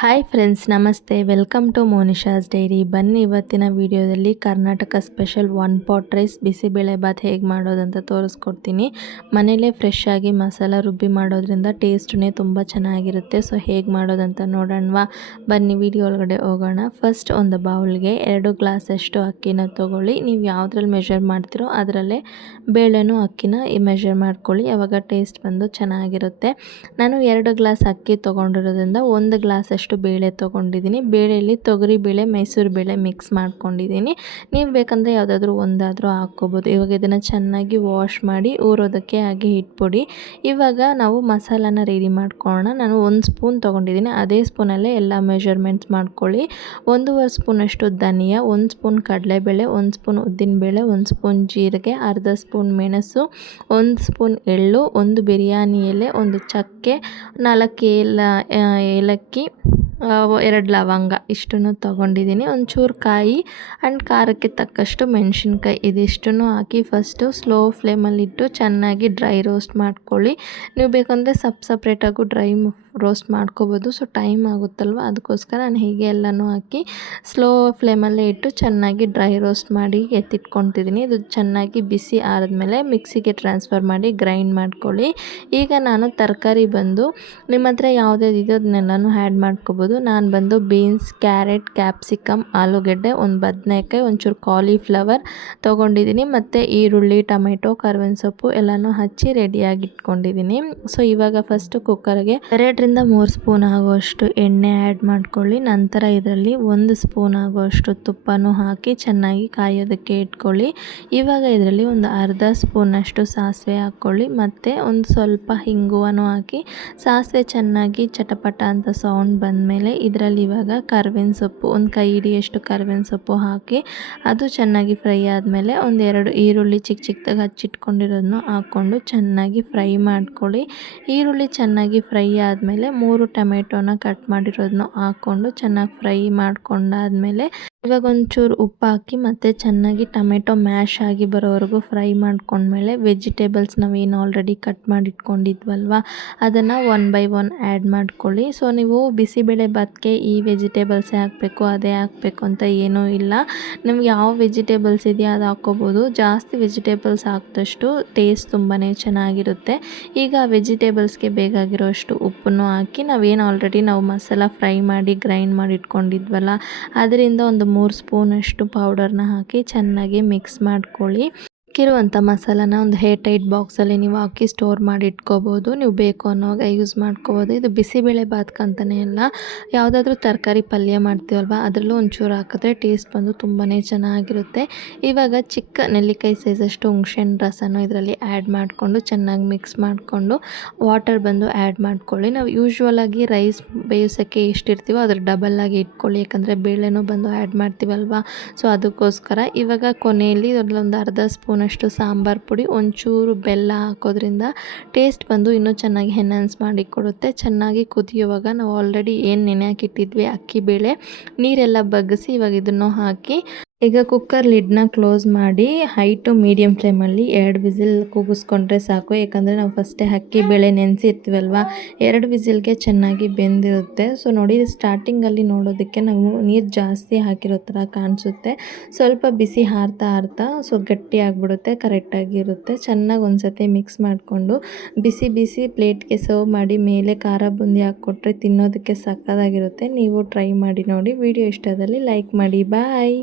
Hi friends, ನಮಸ್ತೆ. Welcome to Monisha's diary. ಬನ್ನಿ ಇವತ್ತಿನ ವಿಡಿಯೋದಲ್ಲಿ Karnataka special one pot rice bisibele bath ಹೇಗೆ ಮಾಡೋದಂತ ತೋರಿಸ್ಕೊಡ್ತೀನಿ. ಮನೇಲೇ ಫ್ರೆಶ್ ಆಗಿ ಮಸಾಲ ರುಬ್ಬಿ ಮಾಡೋದ್ರಿಂದ ಟೇಸ್ಟೇ ತುಂಬ ಚೆನ್ನಾಗಿರುತ್ತೆ. ಸೊ ಹೇಗೆ ಮಾಡೋದಂತ ನೋಡೋಣವಾ? ಬನ್ನಿ ವಿಡಿಯೋ ಒಳಗಡೆ ಹೋಗೋಣ. ಫಸ್ಟ್ ಒಂದು ಬೌಲ್ಗೆ 2 ಗ್ಲಾಸಷ್ಟು ಅಕ್ಕಿನ ತೊಗೊಳ್ಳಿ. ನೀವು ಯಾವುದ್ರಲ್ಲಿ ಮೆಷರ್ ಮಾಡ್ತೀರೋ ಅದರಲ್ಲೇ ಬೇಳೆನೂ ಅಕ್ಕಿನ ಮೆಷರ್ ಮಾಡ್ಕೊಳ್ಳಿ. ಆವಾಗ ಟೇಸ್ಟ್ ಬಂದು ಚೆನ್ನಾಗಿರುತ್ತೆ. ನಾನು 2 ಗ್ಲಾಸ್ ಅಕ್ಕಿ ತೊಗೊಂಡಿರೋದ್ರಿಂದ 1 ಗ್ಲಾಸ್ ಬೇಳೆ ತೊಗೊಂಡಿದ್ದೀನಿ. ಬೇಳೆಯಲ್ಲಿ ತೊಗರಿ ಬೇಳೆ, ಮೈಸೂರು ಬೇಳೆ ಮಿಕ್ಸ್ ಮಾಡ್ಕೊಂಡಿದ್ದೀನಿ. ನೀವು ಬೇಕಂದರೆ ಯಾವುದಾದ್ರೂ ಒಂದಾದರೂ ಹಾಕ್ಕೋಬೋದು. ಇವಾಗ ಇದನ್ನು ಚೆನ್ನಾಗಿ ವಾಶ್ ಮಾಡಿ ಊರೋದಕ್ಕೆ ಹಾಗೆ ಇಟ್ಬಿಡಿ. ಇವಾಗ ನಾವು ಮಸಾಲಾನ ರೆಡಿ ಮಾಡ್ಕೊಳ್ಳೋಣ. ನಾನು 1 ಸ್ಪೂನ್ ತೊಗೊಂಡಿದ್ದೀನಿ. ಅದೇ ಸ್ಪೂನಲ್ಲೇ ಎಲ್ಲ ಮೆಷರ್ಮೆಂಟ್ಸ್ ಮಾಡ್ಕೊಳ್ಳಿ. 1.5 ಸ್ಪೂನಷ್ಟು ಧನಿಯಾ, 1 ಸ್ಪೂನ್ ಕಡಲೆಬೇಳೆ, 1 ಸ್ಪೂನ್ ಉದ್ದಿನಬೇಳೆ, 1 ಸ್ಪೂನ್ ಜೀರಿಗೆ, ಅರ್ಧ ಸ್ಪೂನ್ ಮೆಣಸು, 1 ಸ್ಪೂನ್ ಎಳ್ಳು, 1 ಬಿರಿಯಾನಿ ಎಲೆ, 1 ಚಕ್ಕೆ, 4 ಏಲಕ್ಕಿ, 2 ಲವಂಗ ಇಷ್ಟನ್ನು ತೊಗೊಂಡಿದ್ದೀನಿ. ಒಂಚೂರು ಕಾಯಿ ಆ್ಯಂಡ್ ಖಾರಕ್ಕೆ ತಕ್ಕಷ್ಟು ಮೆಣಸಿನ್ಕಾಯಿ ಇದಿಷ್ಟನ್ನು ಹಾಕಿ ಫಸ್ಟು ಸ್ಲೋ ಫ್ಲೇಮಲ್ಲಿಟ್ಟು ಚೆನ್ನಾಗಿ ಡ್ರೈ ರೋಸ್ಟ್ ಮಾಡ್ಕೊಳ್ಳಿ. ನೀವು ಬೇಕಂದರೆ ಸಪ್ರೇಟಾಗೂ ಡ್ರೈ ರೋಸ್ಟ್ ಮಾಡ್ಕೋಬೋದು. ಸೊ ಟೈಮ್ ಆಗುತ್ತಲ್ವ, ಅದಕ್ಕೋಸ್ಕರ ನಾನು ಹೀಗೆ ಎಲ್ಲನೂ ಹಾಕಿ ಸ್ಲೋ ಫ್ಲೇಮಲ್ಲೇ ಇಟ್ಟು ಚೆನ್ನಾಗಿ ಡ್ರೈ ರೋಸ್ಟ್ ಮಾಡಿ ಎತ್ತಿಟ್ಕೊತಿದ್ದೀನಿ. ಇದು ಚೆನ್ನಾಗಿ ಬಿಸಿ ಆರಿದ್ಮೇಲೆ ಮಿಕ್ಸಿಗೆ ಟ್ರಾನ್ಸ್ಫರ್ ಮಾಡಿ ಗ್ರೈಂಡ್ ಮಾಡ್ಕೊಳ್ಳಿ. ಈಗ ನಾನು ತರಕಾರಿ ಬಂದು ನಿಮ್ಮ ಹತ್ರ ಯಾವುದ್ಯಾವ್ದು ಅದನ್ನೆಲ್ಲನೂ ಆ್ಯಡ್ ಮಾಡ್ಕೋಬೋದು. ನಾನು ಬಂದು ಬೀನ್ಸ್, ಕ್ಯಾರೆಟ್, ಕ್ಯಾಪ್ಸಿಕಮ್, ಆಲೂಗೆಡ್ಡೆ, 1 ಬದನೆಕಾಯಿ, ಒಂಚೂರು ಕಾಲಿಫ್ಲವರ್ ತೊಗೊಂಡಿದ್ದೀನಿ. ಮತ್ತು ಈರುಳ್ಳಿ, ಟೊಮೆಟೊ, ಕರ್ಬೇವಿನ ಸೊಪ್ಪು ಎಲ್ಲನೂ ಹಚ್ಚಿ ರೆಡಿಯಾಗಿ ಇಟ್ಕೊಂಡಿದ್ದೀನಿ. ಸೊ ಇವಾಗ ಫಸ್ಟು ಕುಕ್ಕರ್ಗೆ 2ರಿಂದ 3 ಸ್ಪೂನ್ ಆಗುವಷ್ಟು ಎಣ್ಣೆ ಆ್ಯಡ್ ಮಾಡ್ಕೊಳ್ಳಿ. ನಂತರ ಇದರಲ್ಲಿ 1 ಸ್ಪೂನ್ ಆಗುವಷ್ಟು ತುಪ್ಪನೂ ಹಾಕಿ ಚೆನ್ನಾಗಿ ಕಾಯೋದಕ್ಕೆ ಇಟ್ಕೊಳ್ಳಿ. ಇವಾಗ ಇದರಲ್ಲಿ ಒಂದು ಅರ್ಧ ಸ್ಪೂನಷ್ಟು ಸಾಸಿವೆ ಹಾಕ್ಕೊಳ್ಳಿ. ಮತ್ತು ಒಂದು ಸ್ವಲ್ಪ ಹಿಂಗುವನ್ನು ಹಾಕಿ ಸಾಸಿವೆ ಚೆನ್ನಾಗಿ ಚಟಪಟ ಅಂತ ಸೌಂಡ್ ಬಂದಮೇಲೆ ಇದರಲ್ಲಿ ಇವಾಗ ಕರ್ಬೇವಿನ ಸೊಪ್ಪು, ಒಂದು ಕೈ ಹಿಡಿಯಷ್ಟು ಕರ್ಬೇವಿನ ಸೊಪ್ಪು ಹಾಕಿ ಅದು ಚೆನ್ನಾಗಿ ಫ್ರೈ ಆದಮೇಲೆ 1-2 ಈರುಳ್ಳಿ ಚಿಕ್ಕದಾಗಿ ಹಚ್ಚಿಟ್ಕೊಂಡಿರೋದನ್ನು ಹಾಕ್ಕೊಂಡು ಚೆನ್ನಾಗಿ ಫ್ರೈ ಮಾಡ್ಕೊಳ್ಳಿ. ಈರುಳ್ಳಿ ಚೆನ್ನಾಗಿ ಫ್ರೈ ಆದಮೇಲೆ 3 ಟೊಮೆಟೊನ ಕಟ್ ಮಾಡಿರೋದನ್ನು ಹಾಕ್ಕೊಂಡು ಚೆನ್ನಾಗಿ ಫ್ರೈ ಮಾಡ್ಕೊಂಡಾದ್ಮೇಲೆ ಇವಾಗ ಒಂಚೂರು ಉಪ್ಪು ಹಾಕಿ ಮತ್ತು ಚೆನ್ನಾಗಿ ಟೊಮೆಟೊ ಮ್ಯಾಶ್ ಆಗಿ ಬರೋವರೆಗೂ ಫ್ರೈ ಮಾಡ್ಕೊಂಡ್ಮೇಲೆ ವೆಜಿಟೇಬಲ್ಸ್ ನಾವೇನು ಆಲ್ರೆಡಿ ಕಟ್ ಮಾಡಿ ಇಟ್ಕೊಂಡಿದ್ವಲ್ವ ಅದನ್ನು 1 ಬೈ 1 ಆ್ಯಡ್ ಮಾಡ್ಕೊಳ್ಳಿ. ಸೊ ನೀವು ಬಿಸಿಬೇಳೆ ಬಾತ್ಗೆ ಈ ವೆಜಿಟೇಬಲ್ಸೇ ಹಾಕಬೇಕು, ಅದೇ ಹಾಕಬೇಕು ಅಂತ ಏನೂ ಇಲ್ಲ. ನಿಮ್ಗೆ ಯಾವ ವೆಜಿಟೇಬಲ್ಸ್ ಇದೆಯೋ ಅದು ಹಾಕ್ಕೋಬೋದು. ಜಾಸ್ತಿ ವೆಜಿಟೇಬಲ್ಸ್ ಹಾಕಿದಷ್ಟು ಟೇಸ್ಟ್ ತುಂಬಾ ಚೆನ್ನಾಗಿರುತ್ತೆ. ಈಗ ವೆಜಿಟೇಬಲ್ಸ್ಗೆ ಬೇಕಾಗಿರೋಷ್ಟು ಉಪ್ಪನ್ನು ಹಾಕಿ ನಾವೇನು ಆಲ್ರೆಡಿ ನಾವು ಮಸಾಲ ಫ್ರೈ ಮಾಡಿ ಗ್ರೈಂಡ್ ಮಾಡಿ ಇಟ್ಕೊಂಡಿದ್ವಲ್ಲ ಅದರಿಂದ ಒಂದು 3 ಸ್ಪೂನಷ್ಟು ಪೌಡರ್ನ ಹಾಕಿ ಚೆನ್ನಾಗಿ ಮಿಕ್ಸ್ ಮಾಡ್ಕೊಳ್ಳಿ. ಇರುವಂಥ ಮಸಾಲಾನ ಒಂದು ಏರ್ ಟೈಟ್ ಬಾಕ್ಸಲ್ಲಿ ನೀವು ಹಾಕಿ ಸ್ಟೋರ್ ಮಾಡಿ ಇಟ್ಕೋಬೋದು. ನೀವು ಬೇಕು ಅನ್ನೋವಾಗ ಯೂಸ್ ಮಾಡ್ಕೋಬೋದು. ಇದು ಬಿಸಿಬೇಳೆ ಬಾತ್ಕಂತಲೇ ಅಲ್ಲ, ಯಾವುದಾದ್ರೂ ತರಕಾರಿ ಪಲ್ಯ ಮಾಡ್ತೀವಲ್ವ ಅದರಲ್ಲೂ ಒಂಚೂರು ಹಾಕಿದ್ರೆ ಟೇಸ್ಟ್ ಬಂದು ತುಂಬಾ ಚೆನ್ನಾಗಿರುತ್ತೆ. ಇವಾಗ ಚಿಕ್ಕ ನೆಲ್ಲಿಕಾಯಿ ಸೈಜಷ್ಟು ಹುಣಸೆಹಣ್ಣು ರಸನೂ ಇದರಲ್ಲಿ ಆ್ಯಡ್ ಮಾಡಿಕೊಂಡು ಚೆನ್ನಾಗಿ ಮಿಕ್ಸ್ ಮಾಡಿಕೊಂಡು ವಾಟರ್ ಬಂದು ಆ್ಯಡ್ ಮಾಡ್ಕೊಳ್ಳಿ. ನಾವು ಯೂಶ್ವಲಾಗಿ ರೈಸ್ ಬೇಯಿಸೋಕ್ಕೆ ಎಷ್ಟಿರ್ತೀವೋ ಅದ್ರ ಡಬಲ್ಲಾಗಿ ಇಟ್ಕೊಳ್ಳಿ, ಯಾಕಂದರೆ ಬೇಳೆನೂ ಬಂದು ಆ್ಯಡ್ ಮಾಡ್ತೀವಲ್ವ. ಸೊ ಅದಕ್ಕೋಸ್ಕರ ಇವಾಗ ಕೊನೆಯಲ್ಲಿ ಒಂದು ಅರ್ಧ ಸ್ಪೂನಷ್ಟು ಸಾಂಬಾರು ಪುಡಿ, ಒಂಚೂರು ಬೆಲ್ಲ ಹಾಕೋದ್ರಿಂದ ಟೇಸ್ಟ್ ಬಂದು ಇನ್ನೂ ಚೆನ್ನಾಗಿ ಎನ್ಹಾನ್ಸ್ ಮಾಡಿ ಕೊಡುತ್ತೆ. ಚೆನ್ನಾಗಿ ಕುದಿಯುವಾಗ ನಾವು ಆಲ್ರೆಡಿ ಏನು ನೆನೆ ಹಾಕಿಟ್ಟಿದ್ವಿ ಅಕ್ಕಿ ಬೇಳೆ ನೀರೆಲ್ಲ ಬಗ್ಗಿಸಿ ಇವಾಗ ಇದನ್ನು ಹಾಕಿ ಈಗ ಕುಕ್ಕರ್ ಲಿಡ್ನ ಕ್ಲೋಸ್ ಮಾಡಿ ಹೈ ಟು ಮೀಡಿಯಮ್ ಫ್ಲೇಮಲ್ಲಿ 2 ವಿಸಿಲ್ ಕೂಗಿಸ್ಕೊಂಡ್ರೆ ಸಾಕು. ಯಾಕಂದರೆ ನಾವು ಫಸ್ಟೇ ಅಕ್ಕಿ ಬೇಳೆ ನೆನೆಸಿರ್ತೀವಲ್ವ, 2 ವಿಸಿಲ್ಗೆ ಚೆನ್ನಾಗಿ ಬೆಂದಿರುತ್ತೆ. ಸೊ ನೋಡಿ, ಸ್ಟಾರ್ಟಿಂಗಲ್ಲಿ ನೋಡೋದಕ್ಕೆ ನಾವು ನೀರು ಜಾಸ್ತಿ ಹಾಕಿರೋ ಥರ ಕಾಣಿಸುತ್ತೆ. ಸ್ವಲ್ಪ ಬಿಸಿ ಹಾರ್ತಾ ಸೊ ಗಟ್ಟಿ ಆಗಿಬಿಡುತ್ತೆ, ಕರೆಕ್ಟಾಗಿರುತ್ತೆ. ಚೆನ್ನಾಗಿ ಒಂದ್ಸತಿ ಮಿಕ್ಸ್ ಮಾಡಿಕೊಂಡು ಬಿಸಿ ಪ್ಲೇಟ್ಗೆ ಸರ್ವ್ ಮಾಡಿ ಮೇಲೆ ಖಾರ ಬುಂದಿ ಹಾಕ್ಕೊಟ್ರೆ ತಿನ್ನೋದಕ್ಕೆ ಸಕ್ಕತ್ತಾಗಿರುತ್ತೆ. ನೀವು ಟ್ರೈ ಮಾಡಿ ನೋಡಿ. ವಿಡಿಯೋ ಇಷ್ಟದಲ್ಲಿ ಲೈಕ್ ಮಾಡಿ. ಬಾಯ್.